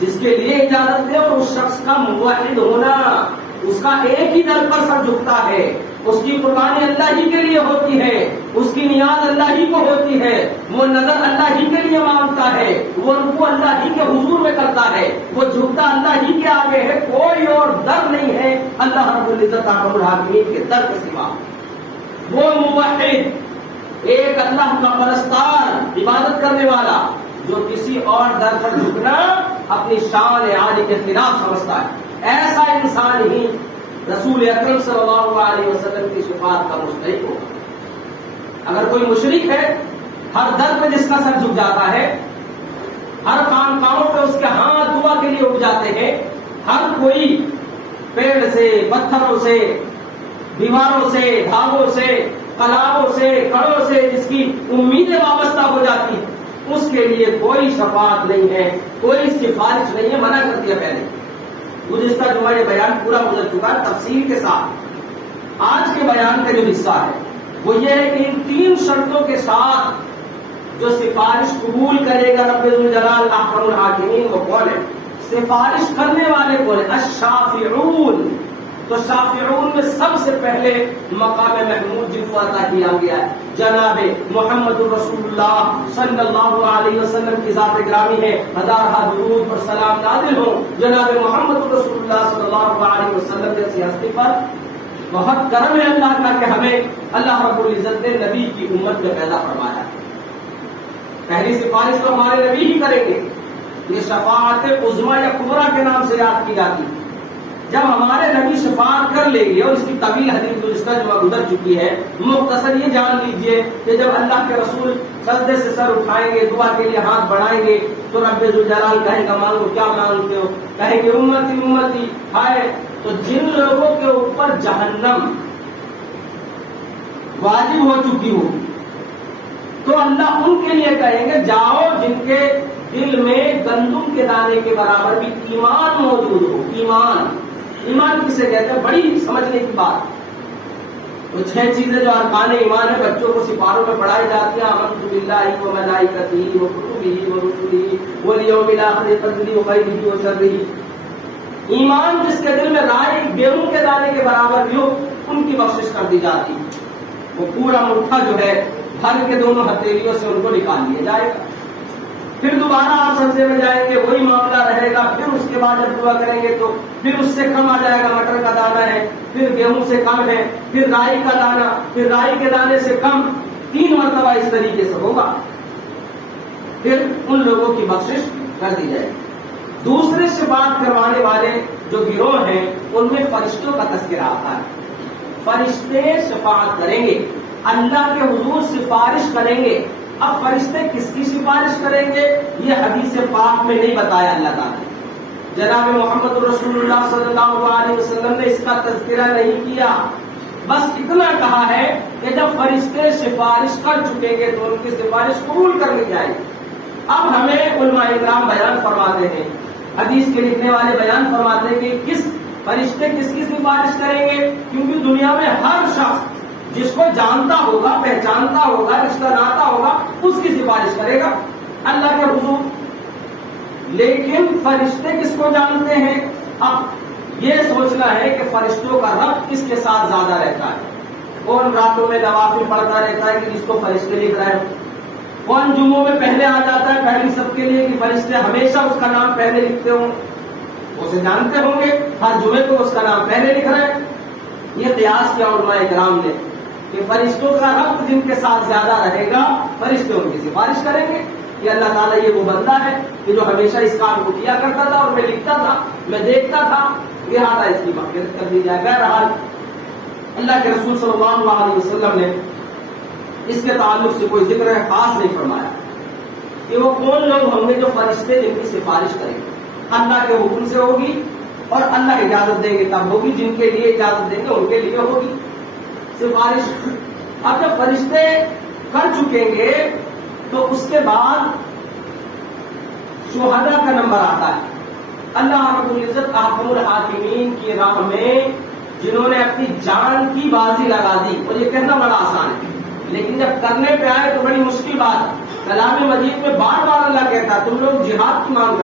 جس کے لیے اجازت دے، اور اس شخص کا موحد ہونا، اس کا ایک ہی در پر سر جھکتا ہے، اس کی قربانی اللہ ہی کے لیے ہوتی ہے، اس کی نیاز اللہ ہی کو ہوتی ہے، وہ نظر اللہ ہی کے لیے مانگتا ہے، وہ رکوع اللہ ہی کے حضور میں کرتا ہے، وہ جھکتا اللہ ہی کے آگے ہے، کوئی اور در نہیں ہے اللہ رب العزت احکم الحاکمین کے در کے سوا۔ وہ موحد، ایک اللہ کا پرستار، عبادت کرنے والا، جو کسی اور در پر جھکنا اپنی شان عالی کے خلاف سمجھتا ہے، ایسا انسان ہی رسول اکرم صلی اللہ علیہ وسلم کی شفاعت کا مستحق ہوگا۔ اگر کوئی مشرک ہے، ہر در پہ جس کا سر جھک جاتا ہے، ہر خانقاہوں پہ اس کے ہاتھ دعا کے لیے اٹھ جاتے ہیں، ہر کوئی پیڑ سے، پتھروں سے، دیواروں سے، دھاگوں سے، قلابوں سے، کڑوں سے جس کی امیدیں وابستہ ہو جاتی ہیں، اس کے لیے کوئی شفاعت نہیں ہے، کوئی سفارش نہیں ہے، منع کر دیا پہلے۔ گزشتہ جمعہ یہ بیان پورا گزر چکا ہے تفصیل کے ساتھ۔ آج کے بیان کا جو حصہ ہے وہ یہ ہے کہ ان 3 شرطوں کے ساتھ جو سفارش قبول کرے گا رب ذوالجلال احکم الحاکمین، وہ کون ہے؟ سفارش کرنے والے کون ہیں؟ الشافعون۔ تو شافعون میں سب سے پہلے مقام محمود جن کو عطا کیا گیا ہے جناب محمد الرسول اللہ صلی اللہ علیہ وسلم کی ذات گرامی ہے، ہزارہ درود اور سلام نازل ہوں جناب محمد الرسول اللہ صلی اللہ علیہ وسلم جیسی ہستی پر۔ بہت کرم ہے اللہ کا کہ ہمیں اللہ رب العزت نے نبی کی امت میں پیدا فرمایا۔ پہلی سفارش تو ہمارے نبی ہی کریں گے، یہ شفاعت عظمیٰ یا کبریٰ کے نام سے یاد کی جاتی ہے۔ جب ہمارے نبی شفاعت کر لیں گے، اور اس کی طویل حدیث گزشتہ جو گزر چکی ہے، مختصر یہ جان لیجئے کہ جب اللہ کے رسول سجدے سے سر اٹھائیں گے، دعا کے لیے ہاتھ بڑھائیں گے، تو رب ذوالجلال کہیں گا مانگو، کیا مانگتے ہو؟ کہیں گے امتی امتی ہائے۔ تو جن لوگوں کے اوپر جہنم واجب ہو چکی ہو، تو اللہ ان کے لیے کہیں گے جاؤ جن کے دل میں گندم کے دانے کے برابر بھی ایمان موجود ہو۔ ایمان کسے کہتے ہیں؟ بڑی سمجھنے کی بات۔ وہ 6 چیزیں جو ارکان ایمان ہے، بچوں کو سپاروں میں پڑھائی جاتی ہیں، آمنت باللہ و ملائکتہ و کتبہ و رسلہ والیوم الآخر قدرہ و خیرہ و شرہ۔ ایمان جس کے دل میں رائے گیہوں کے دانے کے برابر بھی ہو، ان کی بخشش کر دی جاتی، وہ پورا مٹھا جو ہے بھر کے دونوں ہتھیلیوں سے ان کو نکال لیا جائے گا۔ پھر دوبارہ آپ سجدے میں جائیں گے، وہی معاملہ رہے گا۔ پھر اس کے بعد جب دعا کریں گے تو پھر اس سے کم آ جائے گا، مٹر کا دانہ ہے، پھر گیہوں سے کم ہے، پھر رائی کا دانہ، پھر رائی کے دانے سے کم، 3 مرتبہ اس طریقے سے ہوگا۔ پھر ان لوگوں کی بخشش کر دی جائے گی۔ دوسرے شفاعت کروانے والے جو گروہ ہیں، ان میں فرشتوں کا تذکرہ آتا ہے۔ فرشتے شفاعت کریں گے، اللہ کے حضور سفارش کریں گے۔ اب فرشتے کس کی سفارش کریں گے یہ حدیث پاک میں نہیں بتایا اللہ تعالیٰ نے۔ جناب محمد رسول اللہ صلی اللہ علیہ وسلم نے اس کا تذکرہ نہیں کیا، بس اتنا کہا ہے کہ جب فرشتے سفارش کر چکیں گے تو ان کی سفارش قبول کر لی جائے گی۔ اب ہمیں علماء کرام بیان فرماتے ہیں، حدیث کے لکھنے والے بیان فرماتے ہیں کہ کس فرشتے کس کی سفارش کریں گے، کیونکہ دنیا میں ہر شخص جس کو جانتا ہوگا، پہچانتا ہوگا، رشتہ ناتا ہوگا، اس کی سفارش کرے گا اللہ کے حضور۔ لیکن فرشتے کس کو جانتے ہیں؟ اب یہ سوچنا ہے کہ فرشتوں کا ربط کس کے ساتھ زیادہ رہتا ہے۔ کون راتوں میں نوافل پڑھتا رہتا ہے کہ جس کو فرشتے لکھ رہے ہیں؟ کون جمعوں میں پہلے آ جاتا ہے پہلی صف کے لیے کہ فرشتے ہمیشہ اس کا نام پہلے لکھتے ہوں؟ اسے جانتے ہوں گے، ہر جمعے کو اس کا نام پہلے لکھ رہے ہیں۔ یہ قیاس کیا علماء کرام نے کہ فرشتوں کا ربط جن کے ساتھ زیادہ رہے گا، فرشتے ان کی سفارش کریں گے کہ اللہ تعالیٰ یہ وہ بندہ ہے کہ جو ہمیشہ اس کام کو کیا کرتا تھا، اور میں لکھتا تھا، میں دیکھتا تھا، لہٰذا اس کی مغفرت کر دی جائے۔ بہرحال اللہ کے رسول صلی اللہ علیہ وسلم نے اس کے تعلق سے کوئی ذکر خاص نہیں فرمایا کہ وہ کون لوگ ہوں گے جو فرشتے جن کی سفارش کریں گے۔ اللہ کے حکم سے ہوگی، اور اللہ اجازت دیں گے تب ہوگی، جن کے لیے اجازت دیں گے ان کے لیے ہوگی سفارش۔ اب جب فرشتے کر چکیں گے تو اس کے بعد شہداء کا نمبر آتا ہے۔ اللہ رب العزت احکم الحاکمین کی راہ میں جنہوں نے اپنی جان کی بازی لگا دی، اور یہ کہنا بڑا آسان ہے، لیکن جب کرنے پہ آئے تو بڑی مشکل بات ہے۔ کلام مجید میں بار بار اللہ کہتا ہے تم لوگ جہاد کی مانگ